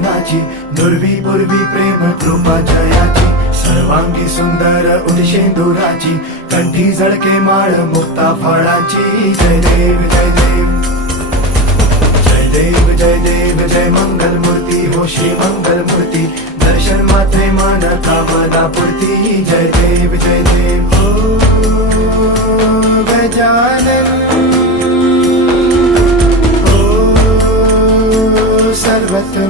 नयनाची, दुर्वी पूर्वी प्रेम कृपा जयाची, सर्वांगी सुंदर उदिशेंदुराची, कंठी झळके माळ मुक्ता फळाची. जय देव जय देव जय देव जय देव जय मंगल मूर्ती हो श्री मंगल मूर्ती, दर्शन मात्रे मन कामना पूर्ती. जय देव जय देव हो गजानन हो सर्वत्र